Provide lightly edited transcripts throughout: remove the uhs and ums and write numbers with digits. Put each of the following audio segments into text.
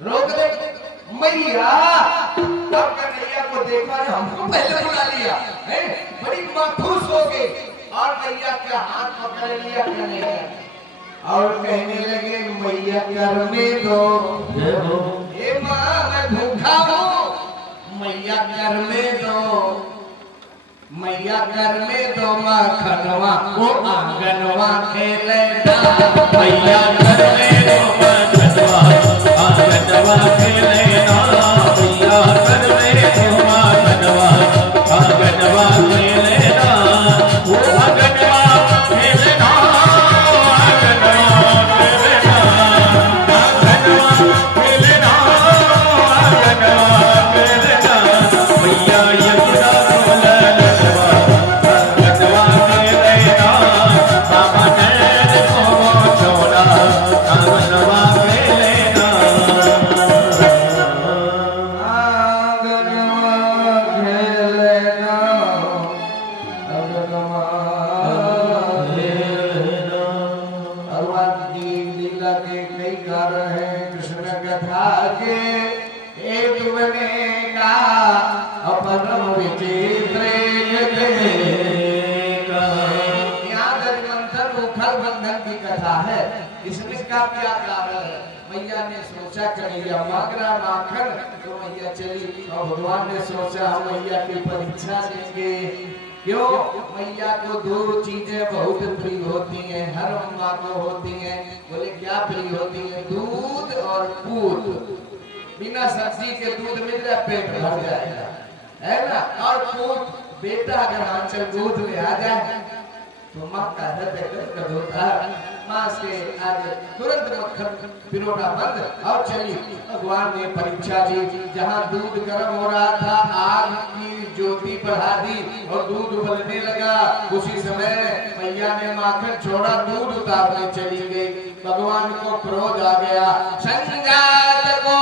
रोक दे मैया। तब कन्हैया को देखा ने हमको पहले बुला लिया है, बड़ी मायूस हो गई और मैया का हाथ पकड़ लिया कन्हैया और कहने लगे मैया करने दो, ये माँ मैं भूखा हूँ, मैया करने दो, मैया करने दो माखनवा वो आंगनवा खेले मैया करने दो माखनवा आंगनवा खेले मैया करने दो माखनवा आंगनवा खेले वो आंगनवा खेले मैया ने सोचा कन्हैया मांग रहा माखन तो मैया चली और भगवान ने सोचा हम मैया की परीक्षा देंगे। क्यों? मैया को दो चीजें बहुत प्रिय होती हैं, हर अम्मा को होती हैं। बोले क्या प्रिय होती है? दूध और पूत। बिना सब्जी के दूध मिल जाए पेट भर जाएगा, है ना। और पूत बेटा अगर आंचल दूध ले आ जाए तो माँ का हृदय गदगद होता है। माँ से आज तुरंत मक्खन पिरोना बंद और चली। भगवान ने परीक्षा दी। जहाँ दूध गर्म हो रहा था आग की ज्योति बढ़ा दी और दूध उबलने लगा। उसी समय मैया ने माखन छोड़ा, दूध उतारने चली गई। भगवान को क्रोध आ गया। संजात को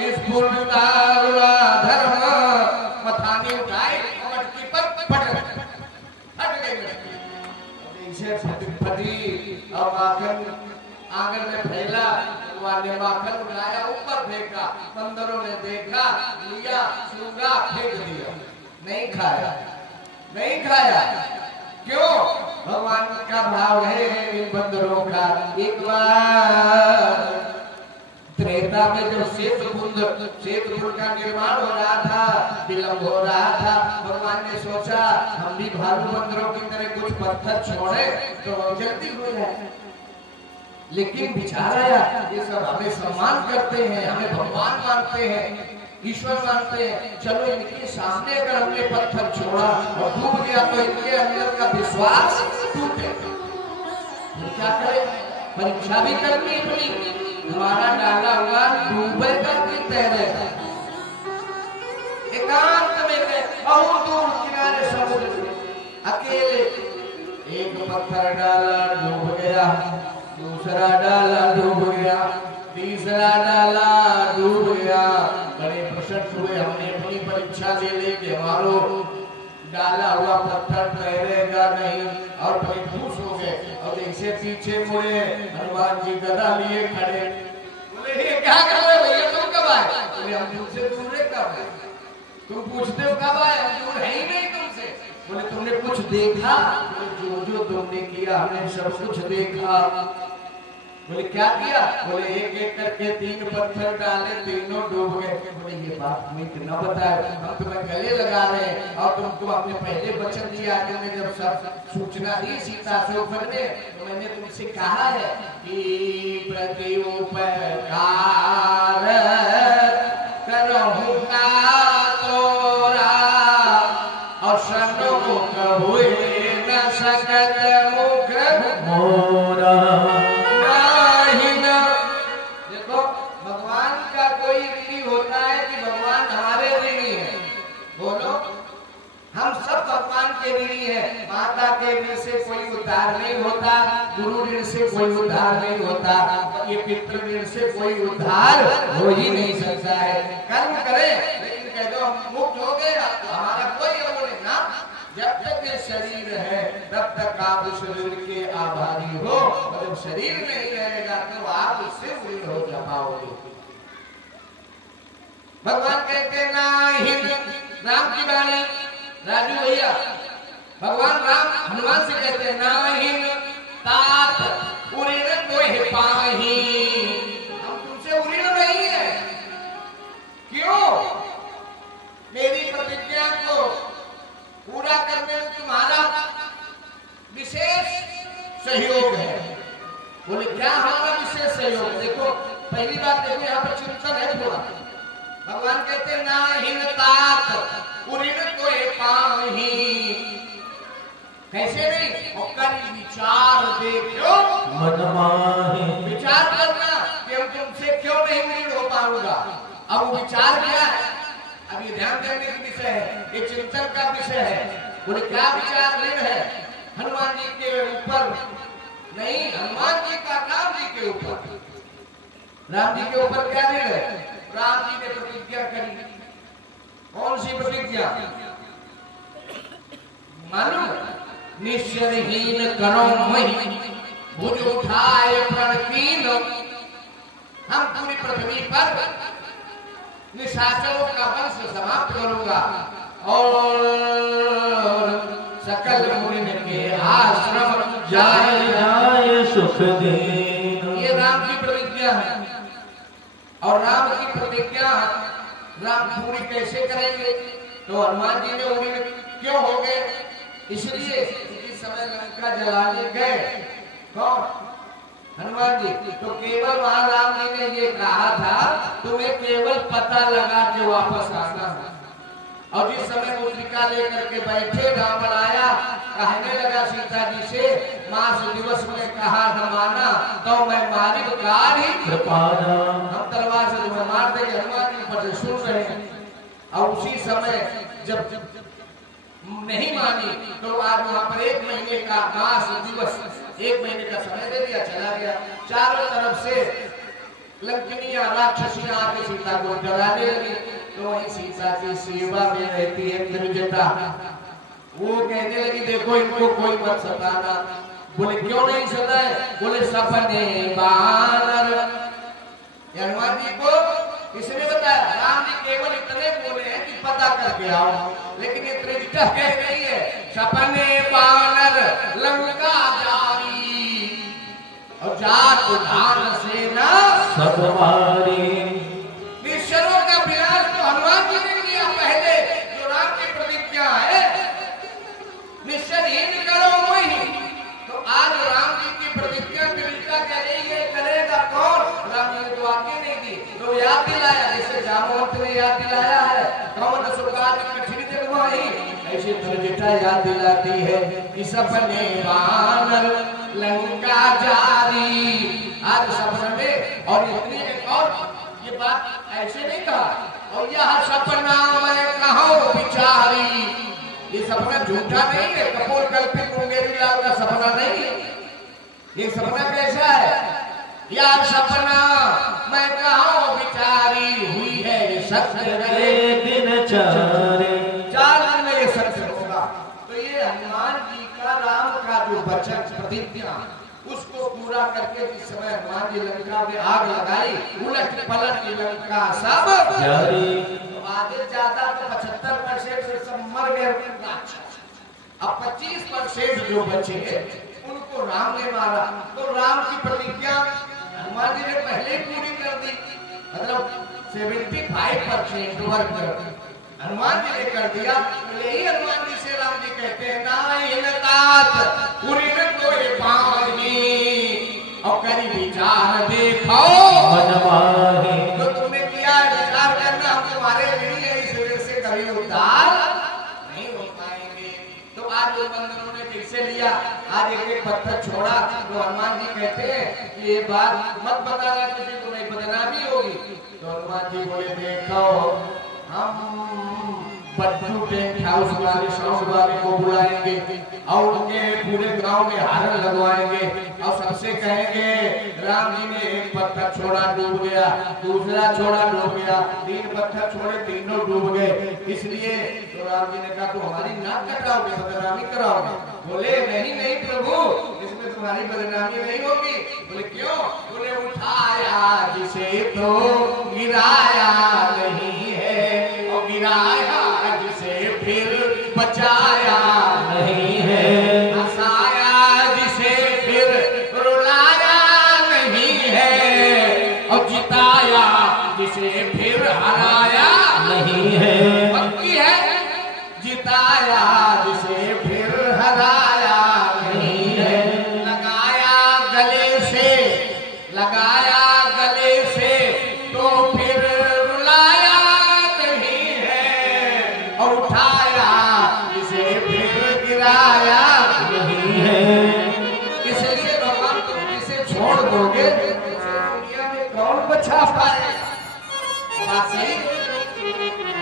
इस धर्म मथानी उठाए मटकी पर फट गई। फटी और माखन आंगन में फैला। भगवान ने माखन उठाया ऊपर फेंका। बंदरों ने देखा, लिया, सूंघा, फेंक दिया। नहीं खाया, नहीं खाया। क्यों? भगवान का भाव है इन बंदरों का। एक बार त्रेता में जो श्वेतकुंड का निर्माण हो रहा था, विलंब हो रहा था, भगवान ने सोचा हम भी भालू बंदरों की तरह कुछ पत्थर छोड़े तो जल्दी हो जाए। लेकिन बिचारा ये सब हमें सम्मान करते हैं, हमें भगवान मानते हैं, ईश्वर मानते हैं। चलो इनके सामने अगर हमने पत्थर छोड़ा और डूब गया तो इनके अंदर का विश्वास टूटे। क्या करें? परीक्षा भी करनी पड़ी। हमारा डाला हुआ डूबेगा कि तैरेगा? एकांत में गए, बहुत दूर किनारे समुद्र अकेले। एक पत्थर डाला डूब गया, दूसरा डाला डूब गया, तीसरा डाला डूब गया। बड़े प्रसन्न हुए। हमने अपनी परीक्षा ले लेके मारो डाला हुआ पत्थर तैरेगा नहीं और बड़े खुश हो गए। और जैसे पीछे मुड़े हनुमान जी गदा लिए खड़े। बोले ये क्या कर रहे हो भैया, तुम कब आए? बोले हम तुमसे दूर है, कब आए? तुम पूछते हो कब आए, हम दूर है ही नहीं तुमसे। बोले तुमने कुछ देखा? जो जो तुमने किया हमने सब कुछ देखा। बोले क्या किया? बोले एक एक करके 3 पत्थर डाले, तीनों डूब गए। बोले ये बात हमें इतना बताया, हम तुम्हें गले लगा रहे हैं और तुमको आपने पहले वचन दिया कि मैं जब सब सूचना दी सीता से उपरने तो मैंने तुमसे कहा है कि प्रति उपकार करूँगा तोरा और सन्मुख हुए न सकत मुख मोरा। के ऋणी है। माता के ऋण से कोई उद्धार नहीं होता, गुरु ऋण से कोई उद्धार नहीं होता, ये पितृ ऋण से कोई उद्धार हो ही नहीं सकता है। कर्म करें लेकिन कह दो मुक्त हो गए हमारा कोई वो नहीं ना। जब तक ये शरीर है तब तक आप उस शरीर के आभारी हो, और जब शरीर नहीं रहेगा तो आप उससे ऋणी हो पाओगे। भगवान कहते नाही, राम की वाणी, राजू भैया भगवान राम हनुमान से कहते नाही तात उरीण तोहि पाही, हम तुमसे उरीण नहीं है। क्यों? मेरी प्रतिज्ञा को पूरा करने में तुम्हारा विशेष सहयोग है। बोले क्या हमारा विशेष सहयोग? देखो पहली बात देखो यहाँ पर चिंतन है थोड़ा। भगवान कहते नाही तात उरीण तोहि पाही, कैसे नहीं? और विचार देखो मन माहि, विचार करना कि हम तुमसे क्यों नहीं ऋण हो पाऊंगा। अब विचार क्या है? अब ये ध्यान देने का विषय है, ये चिंतन का विषय है। बोले क्या विचार ऋण है? हनुमान जी के ऊपर नहीं, हनुमान जी का राम जी के ऊपर। राम जी के ऊपर क्या ऋण है? राम जी ने प्रतिज्ञा करी। कौन सी प्रतिज्ञा मालूम? निश्चरहीन करो मही भुज उठाए प्रणकीन, हम पूरी पृथ्वी पर निशाचरों का वंश समाप्त करूंगा और सकल मुनि के आश्रम जाए जाए सुख देन। ये राम की प्रतिज्ञा है। और राम की प्रतिज्ञा राम पूरी कैसे करेंगे? तो हनुमान जी ने उन्हें क्यों हो गए? इसलिए इस समय लंका जलाने गए कौन? हनुमान जी। तो केवल वहां राम जी ने ये कहा था तुम्हें केवल पता लगा के वापस आना है। और जिस समय मुद्रिका लेकर के बैठे रावण आया, कहने लगा सीता जी से मास दिवस में कहा न माना तो मैं मारी कार ही कृपाना, हम तलवार से तुम्हें मार देंगे। हनुमान जी पर सुन रहे हैं। और उसी समय जब नहीं मानी तो आज वहां पर 1 महीने का मास दिवस, 1 महीने का समय दे दिया, चला गया। चारों तरफ से लंकिनियां राक्षसियां आके सीता को डराने लगी। तो वही सीता की सेवा में रहती है त्रिजटा, वो कहने लगी देखो इनको कोई मत सताना। बोले क्यों नहीं सताए? बोले सपने बानर। हनुमान जी को इसने बताया राम जी केवल इतने बोले हैं कि पता करके आओ, लेकिन ये त्रिजटा कह रही है सपने बानर लंका जारी और जात धान सेना सब मारी। निश्चरों का विनाश तो हनुमान जी ने किया पहले। जो राम की प्रतिज्ञा है निश्चरहीन करो वही, तो आज राम जी की प्रतिज्ञा त्रिजटा कह रही है करेगा कौन? राम जी ने तो आज्ञा नहीं दी, तो याद दिलाया। जैसे जामवंत ने याद दिलाया है कौन सुकाज कठिन जगवाही, ऐसे त्रिजटा याद दिलाती है कि सपने बानर लंका जारी। आज सपने में और इतनी और ये बात ऐसे नहीं कहा और यह सपना मैं कहो बिचारी, ये सपना झूठा नहीं है, कपूर कल्पित मुंगेरी लाल का सपना नहीं है। ये सपना कैसा है? यार सपना मैं कहो बिचारी हुई है ये सत्य दिन चारे, 4 दिन में ये सत्य होगा। तो ये हनुमान जी का राम का जो वचन प्रतिज्ञा उसको पूरा करके जिस समय हनुमान जी लंका में आग लगाई, उलट पलट लंका सब जारी। तो आगे ज्यादा तो 75% से सब मर गए राक्षस। अब 25% जो बचे उनको राम ने मारा। तो राम की प्रतिज्ञा हनुमान जी ने पहले ही पूरी कर दी, मतलब 75% वर्क हनुमान जी ने कर दिया। यही हनुमान जी से राम जी कहते हैं नाहि तात उरीण तोहि पाही और करी विचार देखो मन माहि। तो तुमने किया विचार करना, हम तुम्हारे लिए इस शरीर से कभी उद्धार नहीं हो पाएंगे। तो आज जो बंदरों ने कैसे लिया, आज एक एक पत्थर छोड़ा। तो हनुमान जी कहते हैं कि ये बात मत बताना किसी को, नहीं बदनामी होगी। तो हनुमान जी बोले देखो हम बट्टू टेंट हाउस वाले साउंड वाले को बुलाएंगे और उनके पूरे गांव में हारन लगवाएंगे और सबसे कहेंगे राम जी ने एक पत्थर छोड़ा डूब गया, दूसरा छोड़ा डूब गया, 3 पत्थर छोड़े, तीनों डूब गए। इसलिए तो राम जी ने कहा तो हमारी नाक कटाओगे, बदनामी कराओगे? बोले नहीं नहीं प्रभु, इसमें तुम्हारी बदनामी नहीं होगी। बोले क्यों? बोले उठाया जिसे तो गिराया नहीं है, और गिराया जिसे फिर बचाया नहीं है, हंसाया जिसे फिर रुलाया नहीं है, और जिताया जिसे फिर हराया नहीं है, पक्की है, जिताया जिसे फिर हराया नहीं है। लगाया गले से तो फिर रुलाया नहीं है, और उठाया जिसे फिर गिराया नहीं है। इसलिए भगवान तुम इसे छोड़ दोगे तो दुनिया में कौन बचा पाएगा? बात सही?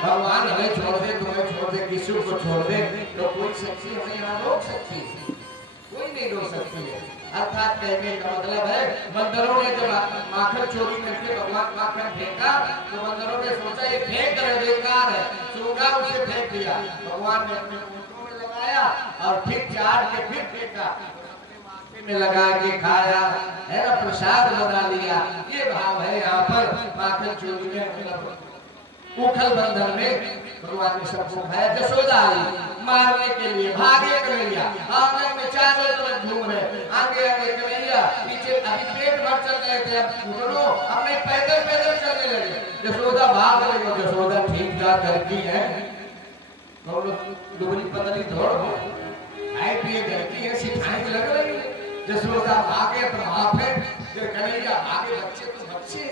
भगवान हमें छोड़ दे, तुम्हें छोड़ दे, किसी को छोड़ दे, तो कोई शक्ति हमें यहाँ रोक सकती है? कोई नहीं रोक सकती है। अर्थात कहने का मतलब है, बंदरों ने जब माखन चोरी करके भगवान माखन फेंका तो बंदरों ने सोचा ये फेंक रहे, बेकार है, सूंघा, उसे फेंक दिया। भगवान ने अपने मुंह में लगाया और फिर चाट के फिर फेंका, अपने माथे में लगा के खाया, है ना, प्रसाद बना लिया। ये भाव है यहाँ पर माखन चोरी में। मतलब उखल बंधन में भगवान ने सबको खाया। जसोदा आई मारने के लिए, भागे कन्हैया, आंगन में चारों तरफ घूम रहे, आगे आगे कन्हैया, पीछे अभी पेट भर चल रहे थे, अब दोनों अपने पैदल पैदल चलने लगे। जसोदा भाग रही हो, जसोदा ठीक ठाक घर की है, दुबली पतली दौड़ हो, खाए पिए घर की है, सिखाई लग रही है। जसोदा भागे तो माफ है, कन्हैया भागे, बच्चे तो बच्चे,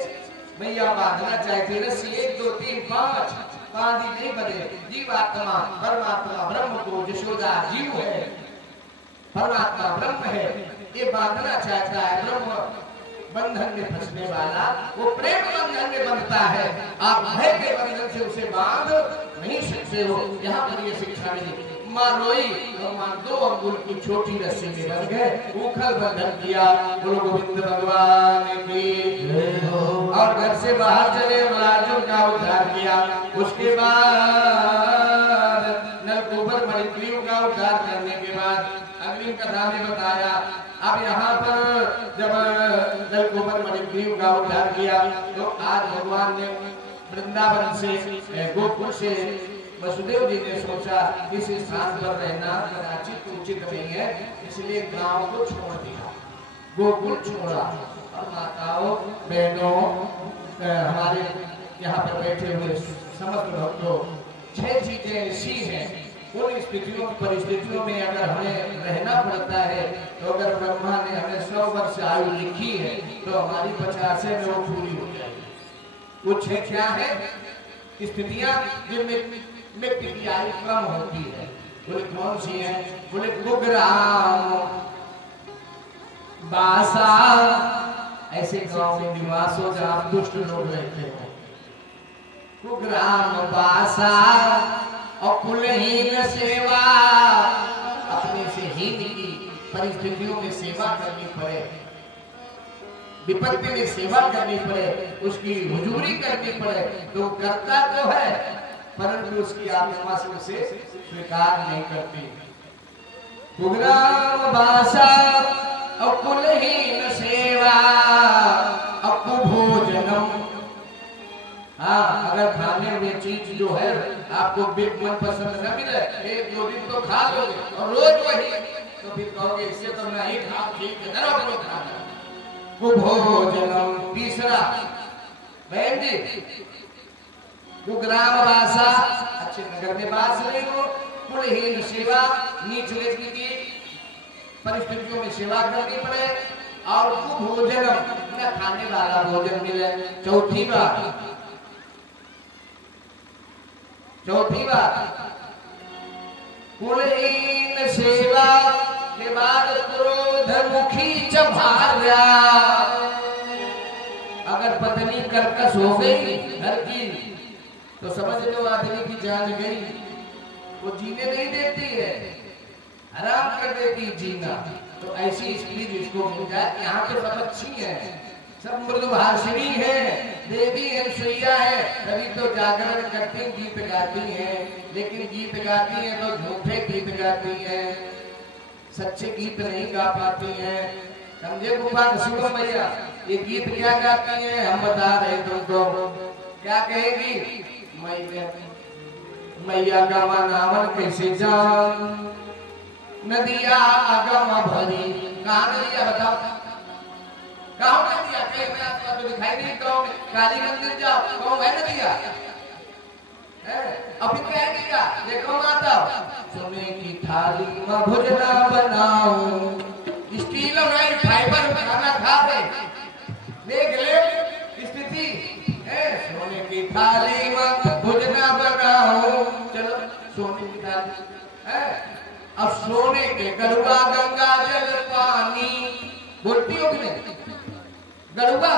मैया बांधना चाहती रस्सी 1 2 3 5 बांधी नहीं बदे। जीवात्मा परमात्मा ब्रह्म को, जशोदा जीव है, परमात्मा ब्रह्म है, ये बांधना चाहता है। ब्रह्म बंधन में फंसने वाला वो प्रेम बंधन में बंधता है, आप भय के बंधन से उसे बांध नहीं सकते हो। यहाँ पर ये शिक्षा मिली। माँ रोई, भगवान 2 अंगुल की छोटी रस्सी में बंध गए, उखल बंधन किया। बोलो गोविंद भगवान की। और घर से बाहर चले, मलार्जुन का उद्धार किया। उसके बाद नलकूबर मणिग्रीव का उद्धार करने के बाद अग्नि कथा में बताया। अब यहाँ पर जब नलकूबर मणिग्रीव का उद्धार किया तो आज भगवान ने वृंदावन से, गोकुल से, वसुदेव जी ने सोचा इस स्थान पर रहना कदाचित उचित नहीं है, इसलिए गांव को छोड़ दिया, गोकुल छोड़ा। और माताओं बहनों, हमारे यहाँ पर बैठे हुए समस्त भक्तों, 6 चीजें ऐसी हैं, उन स्थितियों परिस्थितियों में अगर हमें रहना पड़ता है तो अगर ब्रह्मा ने हमें 100 वर्ष आयु लिखी है तो हमारी 50 में वो पूरी हो जाएगी। वो 6 क्या है स्थितियां जिनमें व्यक्ति की आयु कम होती है? बोले कौन सी है? बोले कुग्राम, बासा, ऐसे गांव में निवास हो जहां दुष्ट लोग रहते हैं। कुग्राम, बासा और कुलहीन सेवा, अपने से हीन की परिस्थितियों में सेवा करनी पड़े, विपत्ति में सेवा करनी पड़े, उसकी हुजूरी करनी पड़े, तो करता तो है परंतु उसकी आत्मा से उसे स्वीकार नहीं करती। कुग्राम, बासा और कुलहीन सेवा और कुभोजनम। हाँ, अगर खाने में चीज जो है आपको मन पसंद न मिले, 1-2 दिन तो खा लोगे और रोज वही, तो फिर कहोगे इससे तो नहीं खा, ठीक है नरक में खाना। कुभोजनम। तीसरा बहन जी, कुग्राम, बासा, अच्छे नगर में बास रहे हो, कुलहीन सेवा, नीच व्यक्ति की परिस्थितियों में सेवा करनी पड़े, और कुभोजनम, न खाने वाला भोजन मिले। चौथी बात कुलहीन सेवा के बाद क्रोध मुखी च भार्या। अगर पत्नी कर्कश हो गई घर की तो समझ लो आदमी की जान गई, वो जीने नहीं देती है, हराम कर देती जीना। तो ऐसी स्त्री जिसको मिल जाए, यहाँ तो सब अच्छी है, सब मृदुभाषिणी है, देवी अनुसुईया है, तभी तो जागरण करती गीत गाती हैं। लेकिन गीत गाती हैं तो झूठे गीत गाती हैं, सच्चे गीत नहीं गा पाती हैं। समझे गोपाल शिव मैया, ये गीत क्या गाती हैं हम बता रहे तुमको। क्या कहेगी? मैया गावा नावन कैसे जान, नदिया आगम भरी। कहाँ नदिया बताओ, कहाँ नदिया? कहीं में आपको दिखाई नहीं। गाँव में काली मंदिर जाओ, गाँव है नदिया? अभी कहेगी क्या? देखो माता, सोने की थाली में भोजना बनाऊं, स्टील और फाइबर खाना खा रहे। देख ले स्थिति, सोने की थाली में भोजना बनाऊं। चलो सोने की थाली, अब सोने के गरुआ गंगा जल पानी बोलती हो कि नहीं? गरुआ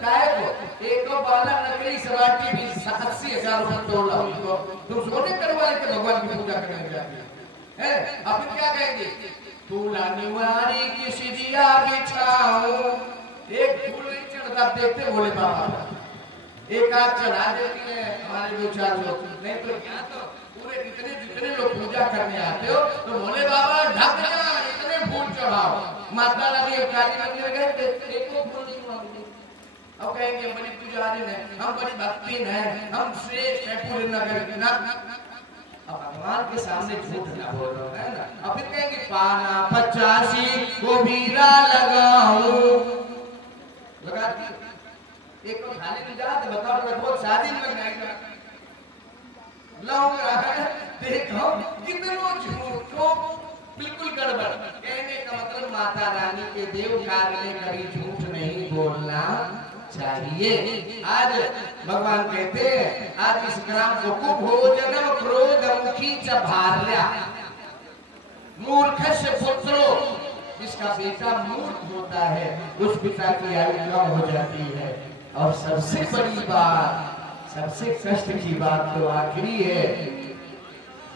काय को एक बाला नकली सवाटी भी 80,000 रुपए तोड़ा उनको। तुम सोने गरुआ के भगवान की पूजा करने जाते हैं। अब क्या कहेंगे? फूला निवारी की सिजिया बिछाऊं, एक फूल नहीं चढ़ता देखते भोले बाबा, एक आध चढ़ा देती है हमारे 2-4 लोग। नहीं तो क्या, तो पूरे जितने लोग पूजा करने आते हो तो भोले बाबा ढक जा, इतने फूल चढ़ाओ। माता रानी काली मंदिर गए, एक फूल नहीं मांगते। अब कहेंगे बड़ी पुजारी है, हम बड़ी भक्ति है, हम श्रेष्ठ है पूरे नगर के ना। अब भगवान के सामने झूठ ना बोल रहे है ना। अब फिर कहेंगे पाना 85 को बीरा लगाऊं, लगा एक को खाली नहीं जाते। बताओ लगभग शादी में लगाएगा लाऊंगा, देखो कितनों झूठों बिल्कुल गड़बड़। कहने का मतलब माता रानी के देव कार्य में कभी झूठ नहीं बोलना चाहिए। आज भगवान कहते हैं, आज इस ग्राम को कुभोजनम क्रोध मुखी च भार्या मूर्खस्य पुत्रो, जिसका बेटा मूर्ख होता है उस पिता की आयु कम हो जाती है। और सबसे बड़ी बात, सबसे कष्ट की बात तो आखिरी है,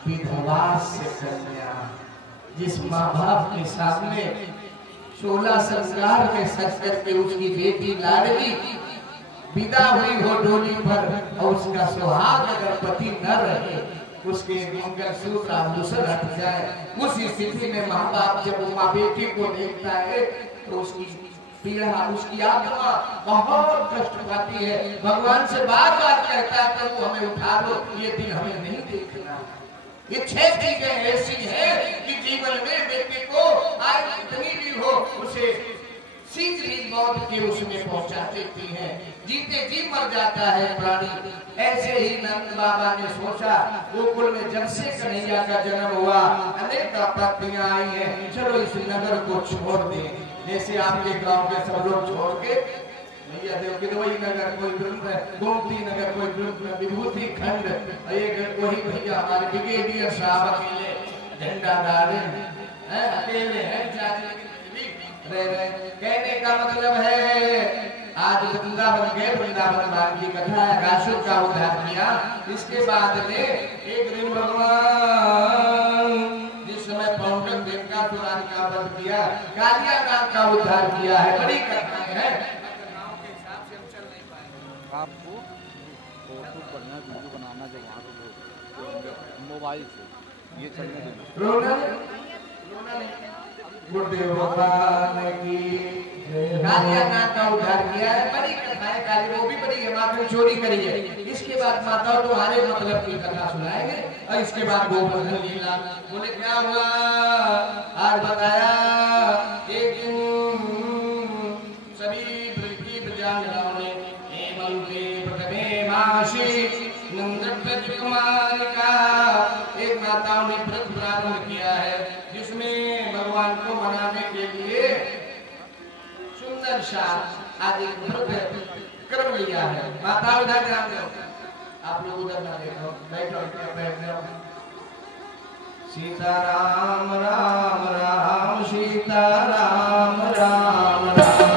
विधवा से कन्या। जिस माँ बाप के सामने 16 संस्कार में सच करके उसकी बेटी लाडली विदा हुई हो डोली पर, और उसका सुहाग अगर पति न रहे, उसके मंगलसूत्र आभूषण हट जाए, उस स्थिति में माँ बाप जब माँ बेटी को देखता है तो उसकी पीड़ा, उसकी आत्मा बहुत कष्ट पाती है। भगवान से बार बार कहता है प्रभु हमें उठा लो, ये दिन हमें नहीं देखना। ये 6 चीजें ऐसी हैं कि जीवन में व्यक्ति को आज कितनी भी हो उसे शीघ्र ही मौत के उसमें पहुंचा देती हैं। जीते जी मर जाता है प्राणी। ऐसे ही नंद बाबा ने सोचा, गोकुल में जब से कन्हैया का जन्म हुआ अनेक आपत्तियां आई हैं, चलो इस नगर को छोड़ दें। जैसे आपके गांव के सब लोग छोड़ के भैया देव किदवई नगर, कोई गोमती नगर, कोई विभूति खंड, एक वही भैया हमारे ब्रिगेडियर साहब अकेले झंडा डाले हैं, अकेले हैं जाति। कहने का मतलब है आज वृंदावन गए, वृंदावन बाग की कथा है, राशु का उद्धार किया। इसके बाद में एक दिन भगवान जिस समय पौंडक देव का पुराण का वध किया, कालिया नाग का उद्धार किया है। बड़ी कथा है। आपको फोटो करना, वीडियो बनाना, जब वहाँ मोबाइल से ये चलने देना। गुरुदेव भगवान की कालिया नाग का उद्धार किया है। बड़ी कथा है काली, वो भी बड़ी है, माता ने चोरी करी है। इसके बाद माता तुम्हारे मतलब की कथा सुनाएंगे, और इसके बाद गोवर्धन लीला। बोले क्या हुआ? आज बताया एक दिन सभी पृथ्वी प्रजाओं ने कुमार का एक माताओं ने व्रत प्रारंभ किया है, जिसमें भगवान को मनाने के लिए सुंदर सा आदि व्रत क्रम लिया है। माता उधर ध्यान दो, आप लोग उधर ना देखो, बैठो बैठो। सीताराम राम राम सीताराम राम राम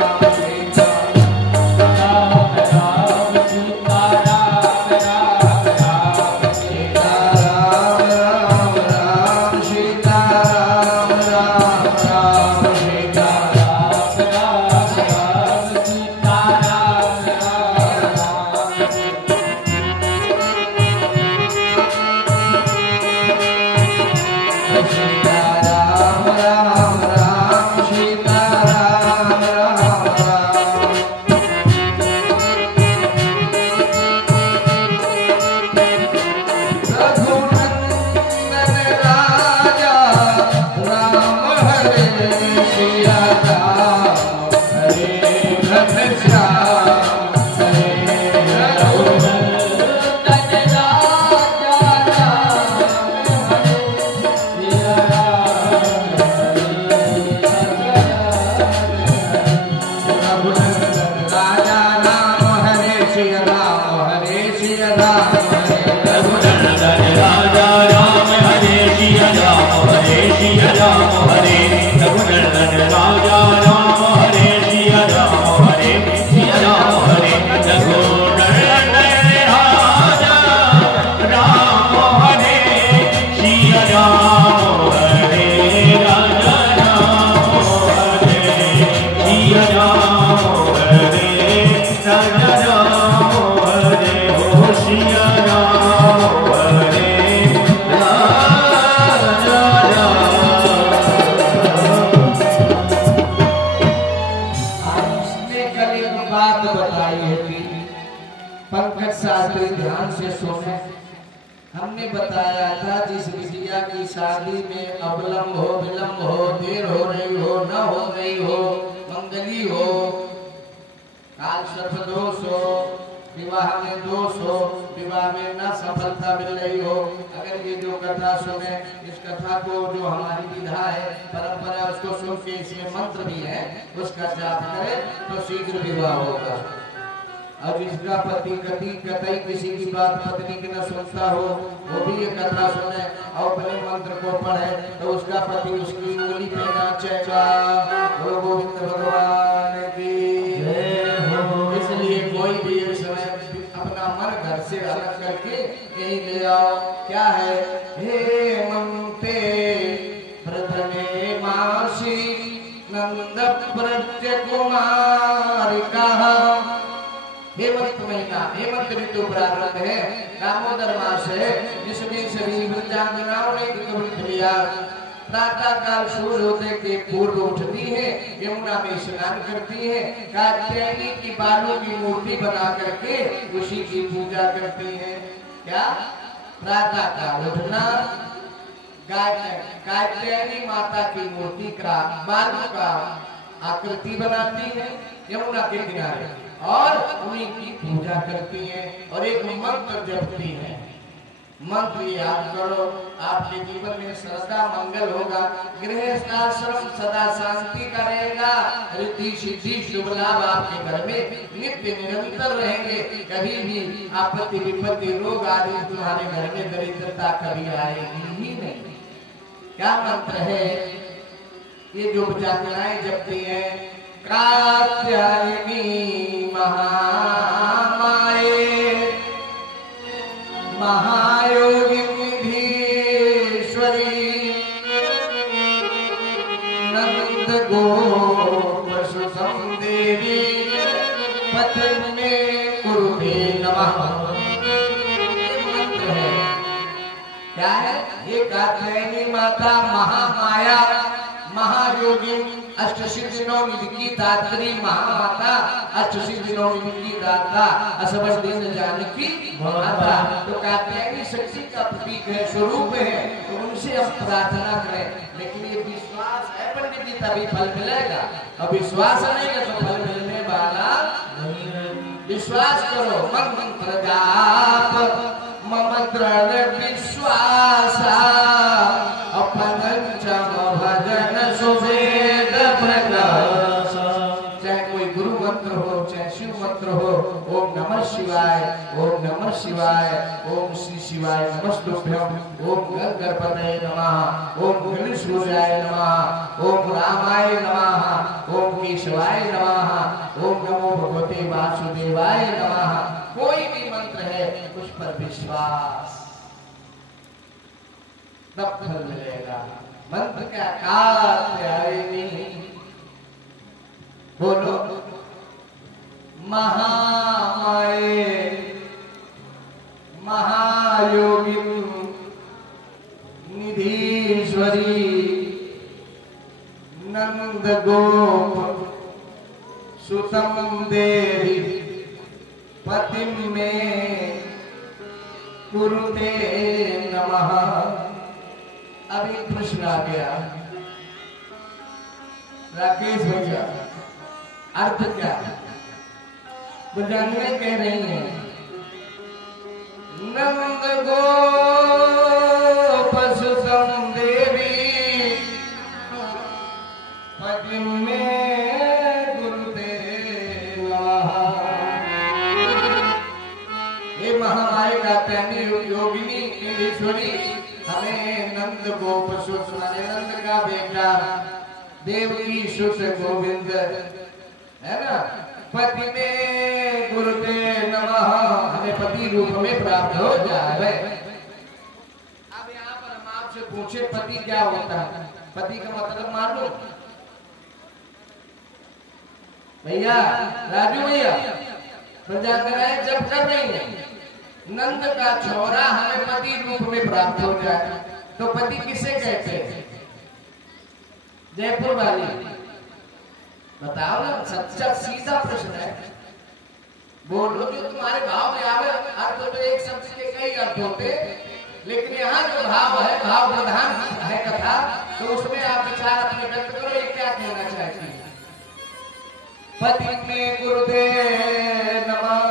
सिया राम हरे सिया राम हरे रघुनंदन राजा राम हरे सिया राम हरे सिया राम हरे रघुनंदन राजा राम हरे सिया राम हरे सिया राम हरे रघुनंदन राजा राम हरे सिया राम हरे राजा राम हरे सिया राम हरे राजा राम हरे हो सिया राम हरे राजा उसने कल एक बात बताई है कि पंकज शास्त्री ध्यान से सुने। हमने बताया था जिस बिटिया की शादी में अवलंब हो विलंब हो देर हो रही हो न हो रही हो मंगली हो काल सर्प दोष हो विवाह में दोष हो विवाह में न सफलता मिल रही हो अगर ये जो कथा सुने इस कथा को जो हमारी विधा है परंपरा उसको सुन के इसमें मंत्र भी है उसका जाप करे तो शीघ्र विवाह होगा। अब इसका पति कतई किसी की बात पत्नी की न सुनता हो वो भी ये कथा सुने और अपने मंत्र को पढ़े तो उसका पति उसकी उंगली पे नाचेगा। बोलो गोविंद भगवान की जय हो। इसलिए कोई भी इस समय अपना मन घर से अलग करके यही ले आओ। क्या है हे मंते प्रथमे मासी नंद प्रत्यकुमारिका हेमंत महीना हेमंत ऋतु प्रारंभ है दामोदर मास है जिसमें सभी वृंदावनाओं ने तीर्थ लिया। प्रातः काल सूर्योदय के पूर्व उठती है यमुना में स्नान करती है कात्यायनी की बालों की मूर्ति बना करके उसी की पूजा करती है। क्या प्रातः काल उठना कात्यायनी माता की मूर्ति का बालों का आकृति बनाती है यमुना के किनारे और उन्हीं की पूजा करती हैं और एक मंत्र जपती हैं। मंत्र याद करो आपके जीवन में सदा मंगल होगा गृहस्थाश्रम सदा शांति का रहेगा रिद्धि सिद्धि शुभ लाभ आपके घर में नित्य निरंतर रहेंगे। कभी भी आपत्ति विपत्ति रोग आदि तुम्हारे घर में दरिद्रता कभी आएगी ही नहीं। क्या मंत्र है ये जो जागराएं जपती हैं कात्यायनी महामाये महायोगिनीधीश्वरी नंद गोप सुसम देवी पथन में कुरुते नमः। ये मंत्र है। क्या है ये कात्यायनी माता महामाया महायोगी अष्टसिद्धिनों की दात्री महामाता अष्टसिद्धिनों की दाता असबर दिन जानकी माता तो कात्यायनी शक्ति का प्रतीक है स्वरूप है तो उनसे हम प्रार्थना करें। लेकिन ये विश्वास है पंडित जी तभी फल मिलेगा और विश्वास नहीं है तो फल मिलने वाला नहीं है। विश्वास करो मंत्र जाप मम दृढ़ विश्वास भजन सुवेद प्रकाश। चाहे कोई गुरु मंत्र हो चाहे शिव मंत्र हो ओम नमः शिवाय ओम नमः शिवाय ओम श्री शिवाय नमस्तुभ्यं ओम गणपतये नमः ओम गणेशूर्याय नमः ओम रामाय नमः ओम केशवाय नमः ओम नमो भगवते वासुदेवाय नमः। कोई भी मंत्र है उस पर विश्वास तब फल मिलेगा। मंत्र का कात्यायनी बोलो महामाये महायोगिनी निधीश्वरी नंद गोप सुतम देवी पतिम में कुरुते नमः। अभी प्रश्न आ गया राकेश भैया अर्थ क्या बुझाने कह रही हैं नंद गोप सुतम देवी पतिम में गुरुते नमः। गाते हैं योगिनी ईश्वरी हमें नंद गोप सुत माने नंद का बेटा देवकी सुत गोविंद है ना पति में गुरुदेव नमः हमें पति रूप में प्राप्त हो जाए। अब यहाँ पर हम आपसे पूछे पति क्या होता है, पति का मतलब मालूम भैया राजू भैया प्रजागराएं जब कर रही है नंद का छोरा हमें पति रूप में प्राप्त हो जाए तो पति किसे कहते हैं? जयपुर वाली बताओ ना, सच्चा सीधा प्रश्न है, बोलो जो तुम्हारे भाव में आवे। अर्थ तो एक शब्द के कई अर्थ होते, लेकिन यहाँ जो भाव है भाव प्रधान है कथा, तो उसमें आप विचार अपने व्यक्त करो। ये क्या कहना चाहती है? पति में गुरुदेव नमः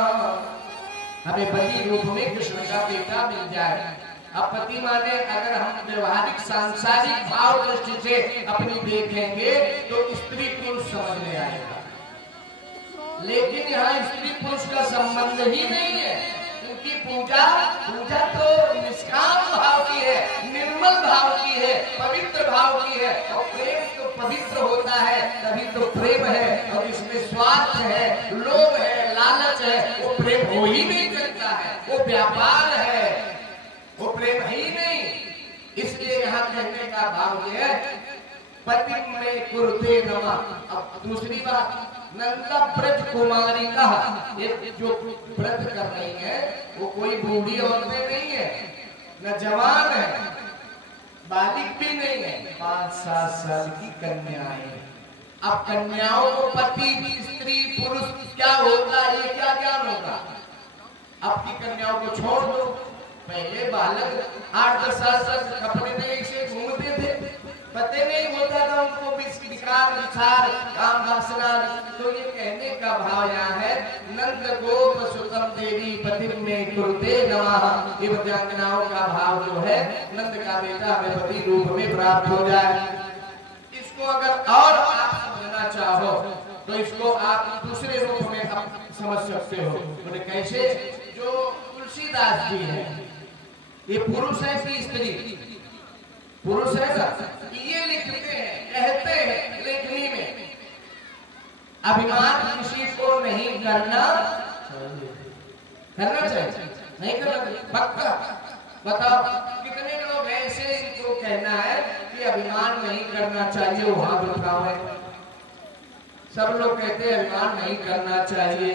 हमें पति रूप में कृष्ण का बेटा मिल जाए। अब पति माने अगर हम व्यवहारिक सांसारिक भाव दृष्टि से अपनी देखेंगे तो स्त्री पुरुष समझ में आएगा, लेकिन यहाँ स्त्री पुरुष का संबंध ही नहीं है। उनकी पूजा तो निष्काम भाव की है, निर्मल भाव की है, पवित्र भाव की है। और प्रेम तो पवित्र होता है तभी तो प्रेम है, और इसमें स्वार्थ है, लोभ है, लालच है, वो प्रेम हो ही नहीं सकता है, वो व्यापार है, वो प्रेम ही नहीं। इसलिए यहाँ कहने का भाव ये है पति में कुरुते नमः। अब दूसरी बात, नंदा ब्रज कुमारी का ये जो व्रत कर रही है वो कोई बूढ़ी औरतें नहीं है, न जवान है, बालिक भी नहीं है, 5-7 साल की कन्याएं। अब कन्याओं को पति स्त्री पुरुष क्या होता है ये क्या ज्ञान होगा? अब की कन्याओं को छोड़ दो, पहले बालक 8-10 साल तक कपड़े नहीं से घूमते थे, पता नहीं होता था उनको विकार विचार काम वासना। तो ये कहने का भाव यहाँ है नंद गोप सुतम देवी पति में कुरुते नमः। ये वज्रांगनाओं का भाव जो है नंद का बेटा हमें पति रूप में प्राप्त हो जाए। इसको अगर और आप समझना चाहो तो इसको आप दूसरे रूप में आप समझ सकते हो। बोले कैसे? जो तुलसीदास जी है ये पुरुष है कि स्त्री? पुरुष है ना, ये लिखते हैं, कहते हैं लेखनी में अभिमान किसी को नहीं करना चाहिए, नहीं करना पक्का। बताओ कितने लोग ऐसे इनको कहना है कि अभिमान नहीं करना चाहिए, वहां उठाओ है। सब लोग कहते हैं अभिमान नहीं करना चाहिए,